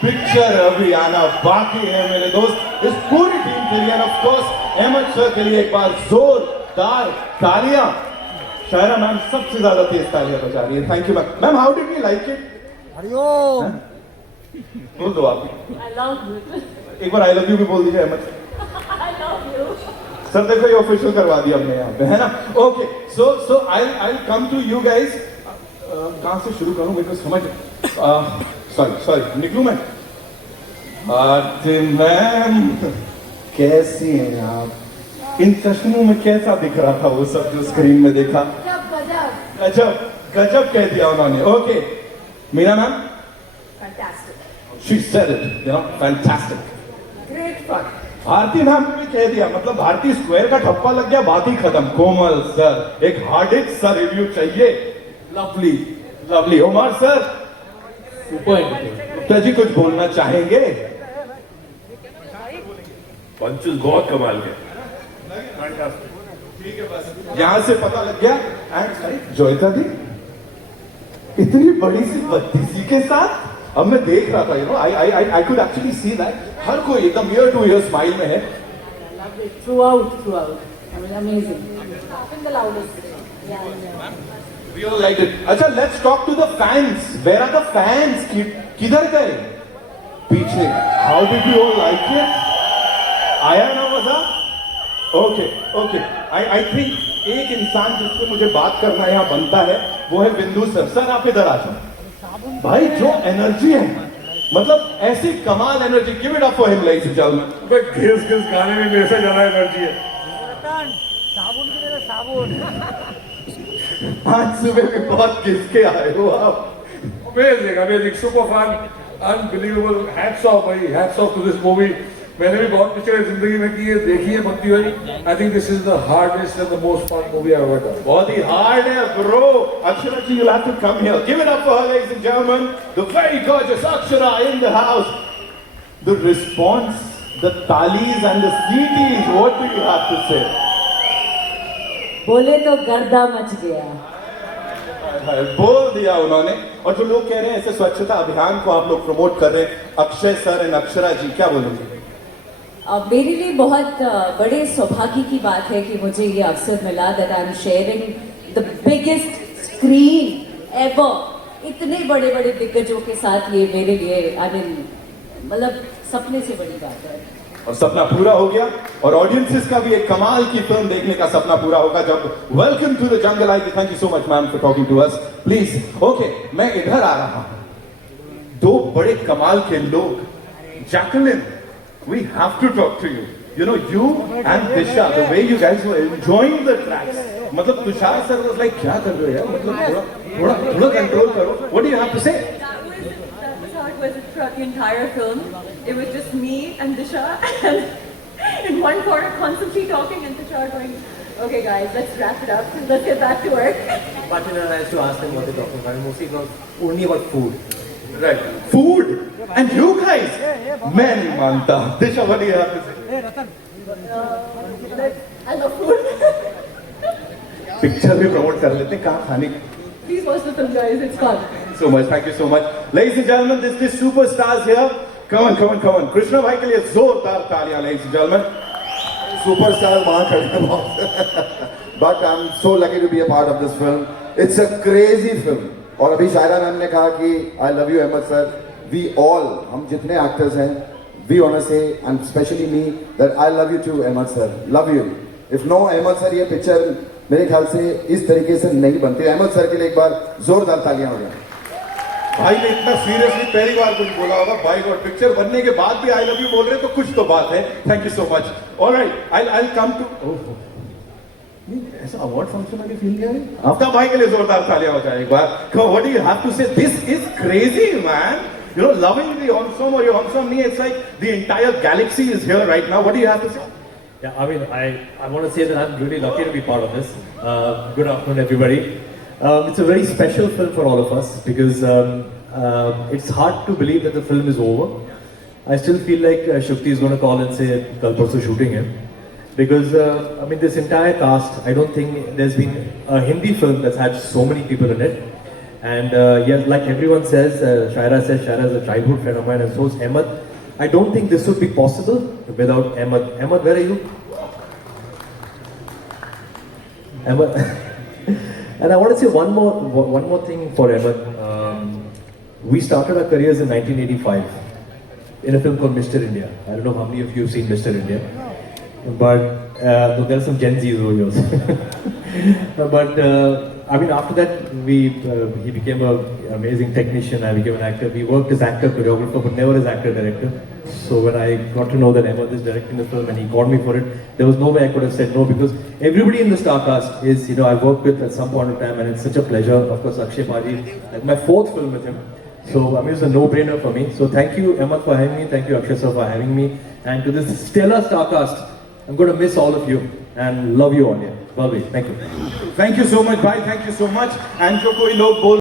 Picture अभी आना बाकी है मेरे दोस्त, इस पूरी टीम के लिए, ऑफ कोर्स अहमद सर के लिए एक बार जोरदार तालियां। शायरा मैम सबसे ज्यादा तेज तालियां बजा रही है। Thank you ma'am. Ma'am how did you like it? Hariom. बोल दो आप। I love it. एक बार आई लव यू भी बोल दीजिए Ahmed. I love you. Sir देखो ये ऑफिशियल करवा दिया हमने यहाँ पे, है ना? Okay, so I come to you guys. कहाँ से शुरू करूँ मेरे को समझ, सॉरी निकलूँ मैं? आरती मैम कैसी हैं आप? इन चश्मों में कैसा दिख रहा था वो सब जो स्क्रीन में देखा? गजब गजब कह दिया उन्होंने। Okay Meena ma'am? Fantastic. She said it, you know, fantastic. Great fun. Bharti ma'am ने भी कह दिया, मतलब भारती स्क्वायर का ठप्पा लग गया, बात ही खत्म। कोमल सर एक हार्डिक सा रिव्यू चाहिए। Lovely lovely. Umar sir super. Gupta ji कुछ बोलना चाहेंगे? पंचेस बहुत कमाल के। ठीक है, बस यहां से पता लग गया। एंड जोयता दी इतनी बड़ी सी बत्तीसी के साथ, अब मैं देख रहा था, you know, I could actually see that हर कोई एकदम ईयर टू ईयर स्माइल में है। Loved it throughout. I mean, amazing. In the loudest. Yeah. We all liked it. अच्छा, let's talk to the fans. Where are the fans? किधर गए? पीछे। How did you all like it? आया ना मजा? Okay. I think एक इंसान जिससे मुझे बात करना यहाँ बनता है वो है बिंदु सर। सर आप इधर आ जाओ। भाई जो एनर्जी है, मतलब ऐसी कमाल energy. Give it up for him like gentleman. But घिस गाने में मेरे से ज्यादा एनर्जी है। साबुन की जगह साबुन। आज सुबह भी बहुत किसके आए हो आप? Amazing super fun, unbelievable. Hats off भाई, hats off to this movie. मैंने भी बहुत पिक्चरें जिंदगी में की है, देखी है बनती हुई। I think this is the hardest and the most fun movie I ever done. बहुत ही हार्ड है bro. Akshara ji, you'll have to come here. Give it up for her, ladies and gentlemen. The very gorgeous Akshara in the house. The response, the talis and the sweeties. What do you have to say? बोले तो गर्दा much गया। बोल दिया उन्होंने। और जो लोग कह रहे हैं ऐसे स्वच्छता अभियान को आप लोग प्रमोट कर रहे हैं, अक्षय सर एंड अक्षरा जी, क्या बोलेंगे? मेरे लिए बहुत बड़े सौभाग्य की बात है कि मुझे ये अवसर मिला that I am sharing the biggest screen ever. इतने बड़े बड़े दिग्गजों के साथ ये मेरे लिए मतलब सपने से बड़ी बात है। और सपना पूरा हो गया, और ऑडियंसेस का भी एक कमाल की फिल्म देखने का सपना पूरा होगा जब वेलकम टू द जंगल आई। Thank you so much ma'am for talking to us. Please okay, मैं इधर आ रहा हूं। दो बड़े कमाल के लोग, Jacqueline, we have to talk to you. You know, you and Disha, the way you guys were enjoying the tracks. मतलब तुषार सर was like, क्या कर रहे हो यार? मतलब थोड़ा कंट्रोल करो। What do you have to say? That was how it was throughout the entire film. It was just me and Disha, and in one corner constantly talking, and Disha going, "Okay, guys, let's wrap it up. Let's get back to work." But I used to ask them what they're talking about. Mostly it was only about food. Right. Food. And you guys. मैं नहीं मानता। Disha, what do you have to say? I love food. Picture भी promote कर लेते हैं, कहाँ खाने की? Please watch the film, guys. It's fun. So much, thank you so much. Ladies and gentlemen, this superstars here. Come on. Krishna भाई के लिए जोरदार तालियां, ladies and gentlemen. Superstars वहाँ खड़े हैं बहुत। But I'm so lucky to be a part of this film. It's a crazy film. और अभी शायरा मैम ने कहा कि I love you Ahmed sir. We all, हम जितने actors हैं, we wanna say, and especially me, that I love you too Ahmed sir. Love you. If no Ahmed sir, ये picture मेरे ख्याल से इस तरीके से नहीं बनती। अहमद सर के लिए एक बार जोरदार तालियां हो जाए। भाई ने इतना सीरियसली पहली बार कुछ बोला होगा। भाई गॉड, पिक्चर बनने के बाद भी आई लव यू बोल रहे हैं तो कुछ तो बात है। Thank you so much. Alright, I come to ऐसा अवार्ड फंक्शन आगे फील किया है आपका। भाई के लिए जोरदार तालियां हो जाए एक बार। What do you have to say? This is crazy man. You know, loving the Onsome or your Onsome me, it's like the entire galaxy is here right now. What do you have to say? Yeah, I mean, I want to say that I'm really lucky to be part of this. Good afternoon, everybody. It's a very special film for all of us because it's hard to believe that the film is over. I still feel like Shukti is going to call and say, "Kal parso shooting hai." Because I mean, this entire cast, I don't think there's been a Hindi film that's had so many people in it. And yes, like everyone says, Shaira is a childhood friend of mine, and so is Ahmed. I don't think this would be possible without Ahmed. Ahmed, where are you? Ahmed. And I want to say one more thing for Ahmed. We started our careers in 1985 in a film called Mr. India. I don't know how many of you have seen Mr. India, but there are some Gen Zs over here. But I mean, after that, he became an amazing technician. I became an actor. We worked as actor, choreographer, but never as actor, director. So when I got to know that Ahmed is directing the film and he called me for it, there was no way I could have said no, because everybody in the star cast is, I've worked with at some point in time, and it's such a pleasure. Of course, Akshay Paji, like my 4th film with him. So I mean, it's a no-brainer for me. So thank you, Ahmed, for having me. Thank you, Akshay sir, for having me. And to this stellar star cast, I'm going to miss all of you and love you all here. Well, thank you. Thank you so much, bhai. Thank you so much. And जो कोई लोग बोल